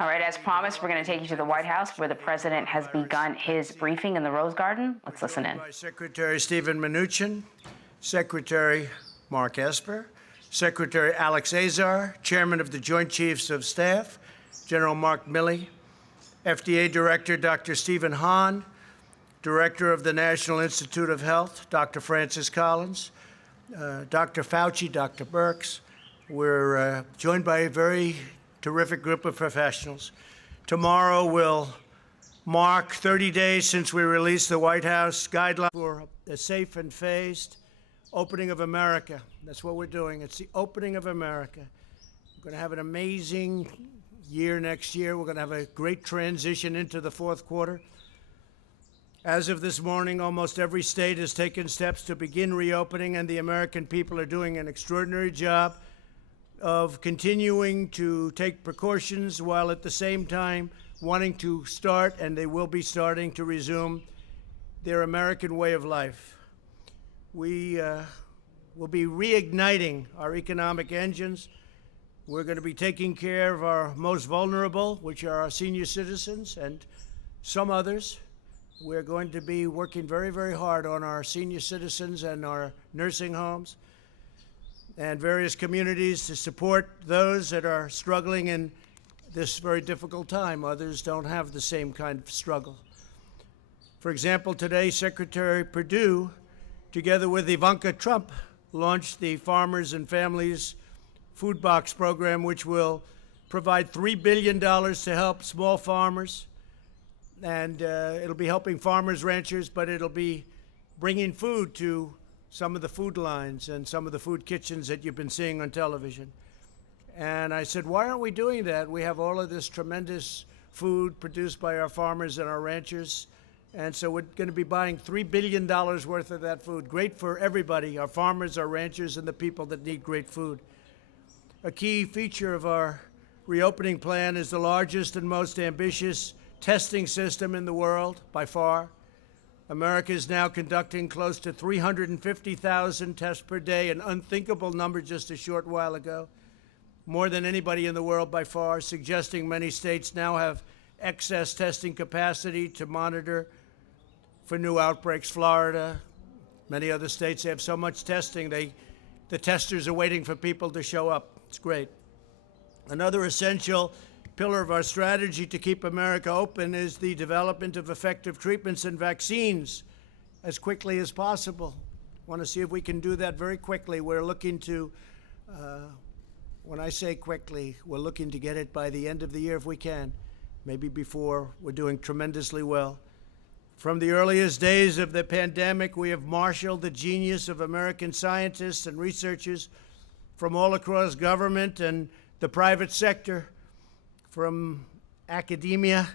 All right, as promised, we're going to take you to the White House, where the president has begun his briefing in the Rose Garden. Let's listen in. By Secretary Stephen Mnuchin, Secretary Mark Esper, Secretary Alex Azar, Chairman of the Joint Chiefs of Staff, General Mark Milley, FDA Director Dr. Stephen Hahn, Director of the National Institute of Health, Dr. Francis Collins, Dr. Fauci, Dr. Birx. We're joined by a very terrific group of professionals. Tomorrow will mark 30 days since we released the White House guidelines for a safe and phased opening of America. That's what we're doing. It's the opening of America. We're going to have an amazing year next year. We're going to have a great transition into the fourth quarter. As of this morning, almost every state has taken steps to begin reopening, and the American people are doing an extraordinary job of continuing to take precautions while at the same time wanting to start, and they will be starting to resume their American way of life. We will be reigniting our economic engines. We're going to be taking care of our most vulnerable, which are our senior citizens and some others. We're going to be working very, very hard on our senior citizens and our nursing homes and various communities to support those that are struggling in this very difficult time. Others don't have the same kind of struggle. For example, today, Secretary Perdue, together with Ivanka Trump, launched the Farmers and Families Food Box Program, which will provide $3 billion to help small farmers. And it'll be helping farmers, ranchers, but it'll be bringing food to some of the food lines and some of the food kitchens that you've been seeing on television. And I said, why aren't we doing that? We have all of this tremendous food produced by our farmers and our ranchers. And so we're going to be buying $3 billion worth of that food. Great for everybody, our farmers, our ranchers, and the people that need great food. A key feature of our reopening plan is the largest and most ambitious testing system in the world, by far. America is now conducting close to 350,000 tests per day, an unthinkable number just a short while ago, more than anybody in the world by far, suggesting many states now have excess testing capacity to monitor for new outbreaks. Florida, many other states, they have so much testing, the testers are waiting for people to show up. It's great. Another essential pillar of our strategy to keep America open is the development of effective treatments and vaccines as quickly as possible. I want to see if we can do that very quickly. We're looking to, when I say quickly, we're looking to get it by the end of the year if we can, maybe before. We're doing tremendously well. From the earliest days of the pandemic, we have marshaled the genius of American scientists and researchers from all across government and the private sector, from academia,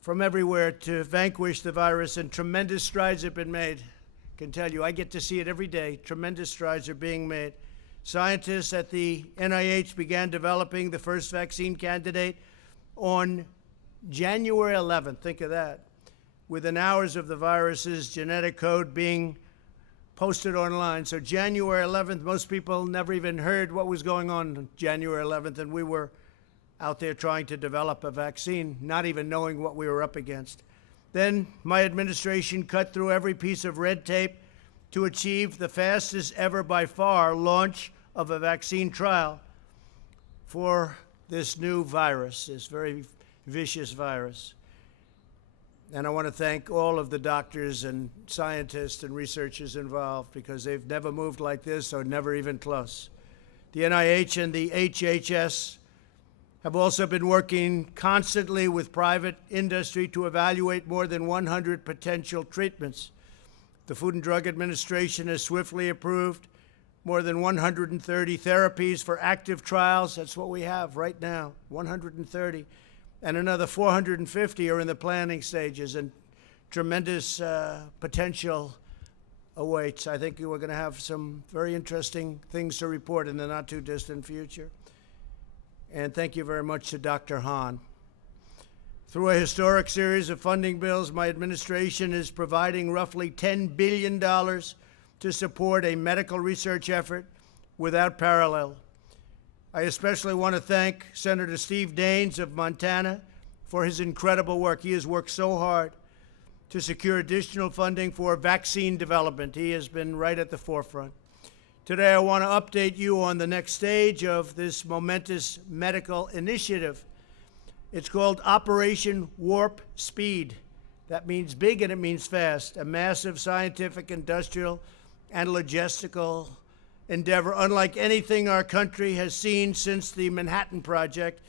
from everywhere, to vanquish the virus, and tremendous strides have been made. I can tell you, I get to see it every day. Tremendous strides are being made. Scientists at the NIH began developing the first vaccine candidate on January 11th. Think of that. Within hours of the virus's genetic code being posted online. So January 11th, most people never even heard what was going on January 11th, and we were out there trying to develop a vaccine, not even knowing what we were up against. Then my administration cut through every piece of red tape to achieve the fastest ever by far launch of a vaccine trial for this new virus, this very vicious virus. And I want to thank all of the doctors and scientists and researchers involved, because they've never moved like this, or never even close. The NIH and the HHS have also been working constantly with private industry to evaluate more than 100 potential treatments. The Food and Drug Administration has swiftly approved more than 130 therapies for active trials. That's what we have right now, 130. And another 450 are in the planning stages, and tremendous potential awaits. I think we're going to have some very interesting things to report in the not-too-distant future. And thank you very much to Dr. Hahn. Through a historic series of funding bills, my administration is providing roughly $10 billion to support a medical research effort without parallel. I especially want to thank Senator Steve Daines of Montana for his incredible work. He has worked so hard to secure additional funding for vaccine development. He has been right at the forefront. Today, I want to update you on the next stage of this momentous medical initiative. It's called Operation Warp Speed. That means big and it means fast, a massive scientific, industrial, and logistical endeavor unlike anything our country has seen since the Manhattan Project.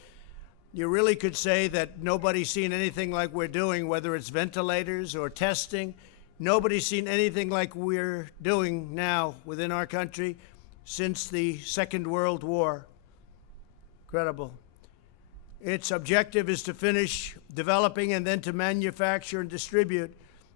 You really could say that nobody's seen anything like we're doing, whether it's ventilators or testing. Nobody's seen anything like we're doing now within our country since the Second World War. Incredible. Its objective is to finish developing and then to manufacture and distribute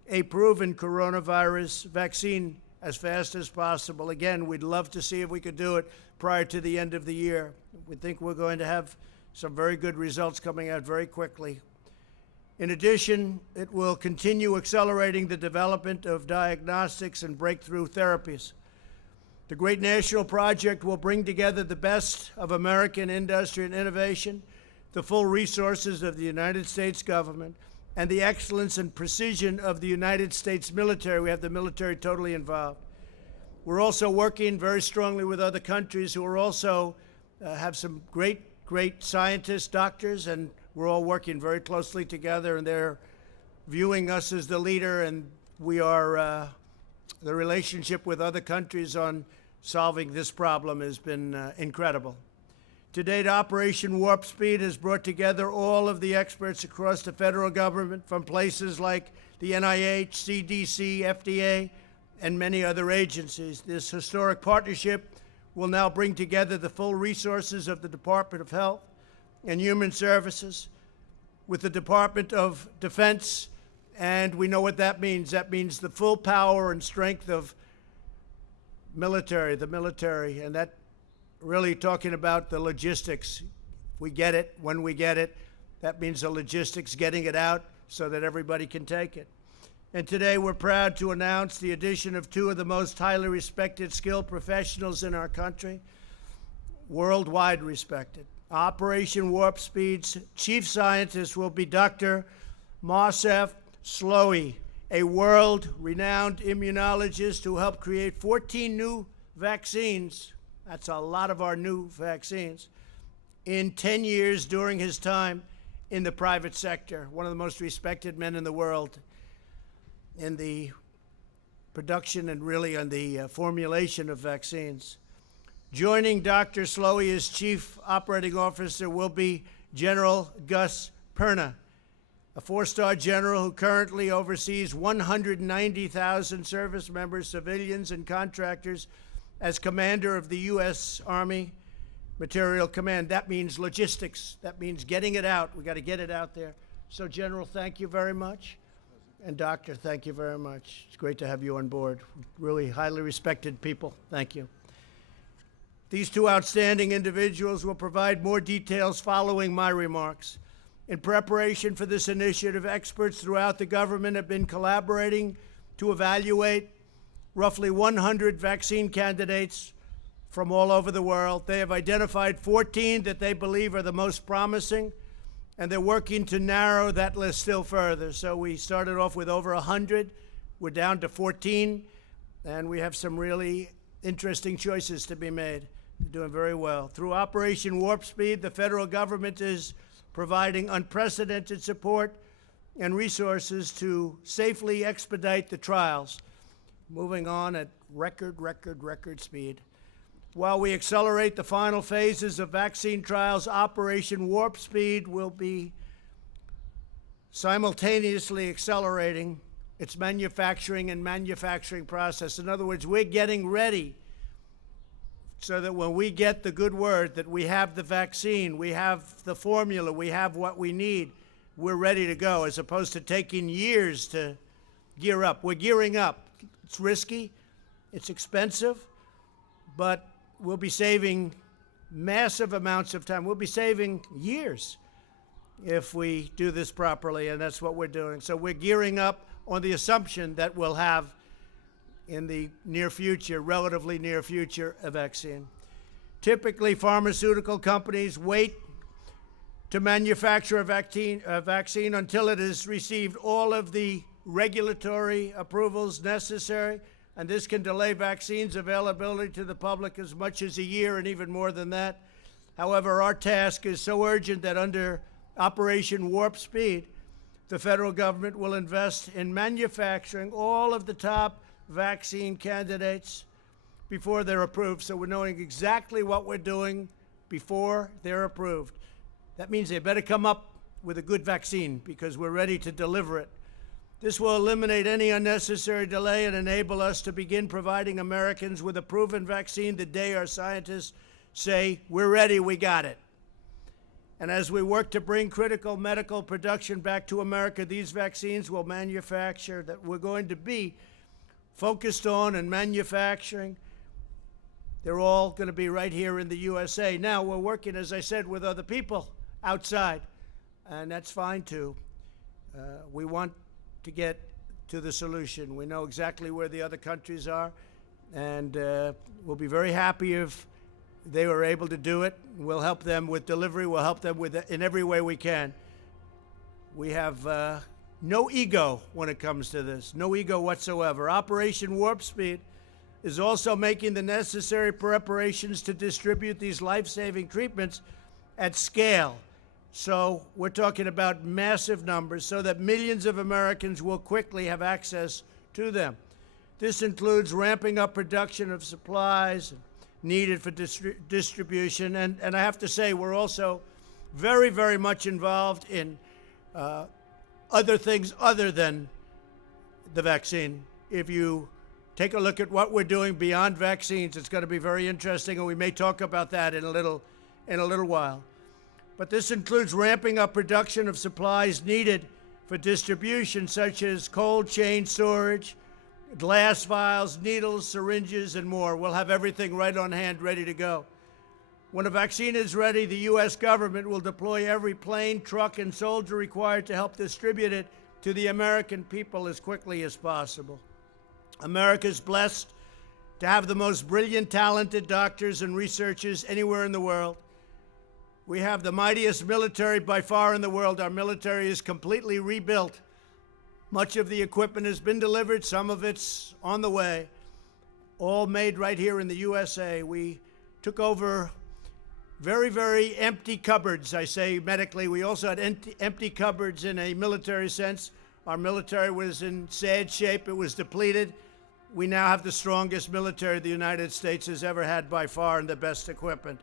a proven coronavirus vaccine as fast as possible. Again, we'd love to see if we could do it prior to the end of the year. We think we're going to have some very good results coming out very quickly. In addition, it will continue accelerating the development of diagnostics and breakthrough therapies. The great national project will bring together the best of American industry and innovation, the full resources of the United States government, and the excellence and precision of the United States military. We have the military totally involved. We're also working very strongly with other countries who are also have some great scientists, doctors, and we're all working very closely together, and they're viewing us as the leader, and we are, the relationship with other countries on solving this problem has been incredible. To date, Operation Warp Speed has brought together all of the experts across the federal government from places like the NIH, CDC, FDA, and many other agencies. This historic partnership will now bring together the full resources of the Department of Health and Human Services with the Department of Defense, and we know what that means. That means the full power and strength of the military, and that really talking about the logistics. We get it, when we get it, that means the logistics, getting it out so that everybody can take it. And today we're proud to announce the addition of two of the most highly respected, skilled professionals in our country, worldwide respected. Operation Warp Speed's chief scientist will be Dr. Moncef Slaoui, a world-renowned immunologist who helped create 14 new vaccines. That's a lot of our new vaccines in 10 years during his time in the private sector, one of the most respected men in the world in the production and really on the formulation of vaccines. Joining Dr. Slaoui as Chief Operating Officer will be General Gustave Perna, a four-star general who currently oversees 190,000 service members, civilians, and contractors as commander of the U.S. Army Material Command. That means logistics. That means getting it out. We got to get it out there. So, General, thank you very much. And Doctor, thank you very much. It's great to have you on board. Really highly respected people. Thank you. These two outstanding individuals will provide more details following my remarks. In preparation for this initiative, experts throughout the government have been collaborating to evaluate roughly 100 vaccine candidates from all over the world. They have identified 14 that they believe are the most promising, and they're working to narrow that list still further. So we started off with over 100. We're down to 14, and we have some really interesting choices to be made. They're doing very well. Through Operation Warp Speed, the federal government is providing unprecedented support and resources to safely expedite the trials, moving on at record speed. While we accelerate the final phases of vaccine trials, Operation Warp Speed will be simultaneously accelerating its manufacturing process. In other words, we're getting ready so that when we get the good word that we have the vaccine, we have the formula, we have what we need, we're ready to go, as opposed to taking years to gear up. We're gearing up. It's risky, it's expensive, but we'll be saving massive amounts of time. We'll be saving years if we do this properly, and that's what we're doing. So we're gearing up on the assumption that we'll have in the near future, relatively near future, a vaccine. Typically, pharmaceutical companies wait to manufacture a vaccine until it has received all of the regulatory approvals necessary, and this can delay vaccines availability to the public as much as a year and even more than that. However, our task is so urgent that under Operation Warp Speed, the federal government will invest in manufacturing all of the top vaccine candidates before they're approved, so we're knowing exactly what we're doing before they're approved. That means they better come up with a good vaccine because we're ready to deliver it. This will eliminate any unnecessary delay and enable us to begin providing Americans with a proven vaccine the day our scientists say, we're ready, we got it. And as we work to bring critical medical production back to America, these vaccines will manufacture that we're going to be focused on and manufacturing. They're all going to be right here in the USA. Now, we're working, as I said, with other people outside, and that's fine too. We want to get to the solution. We know exactly where the other countries are, and we'll be very happy if they were able to do it. We'll help them with delivery. We'll help them with in every way we can. We have no ego when it comes to this, no ego whatsoever. Operation Warp Speed is also making the necessary preparations to distribute these life-saving treatments at scale. So we're talking about massive numbers so that millions of Americans will quickly have access to them. This includes ramping up production of supplies needed for distribution. And I have to say, we're also very, very much involved in other things other than the vaccine. If you take a look at what we're doing beyond vaccines, it's going to be very interesting, and we may talk about that in a little while. But this includes ramping up production of supplies needed for distribution, such as cold chain storage, glass vials, needles, syringes, and more. We'll have everything right on hand, ready to go. When a vaccine is ready, the U.S. government will deploy every plane, truck, and soldier required to help distribute it to the American people as quickly as possible. America is blessed to have the most brilliant, talented doctors and researchers anywhere in the world. We have the mightiest military by far in the world. Our military is completely rebuilt. Much of the equipment has been delivered. Some of it's on the way, all made right here in the USA. We took over very, very empty cupboards, I say medically. We also had empty cupboards in a military sense. Our military was in sad shape. It was depleted. We now have the strongest military the United States has ever had by far and the best equipment.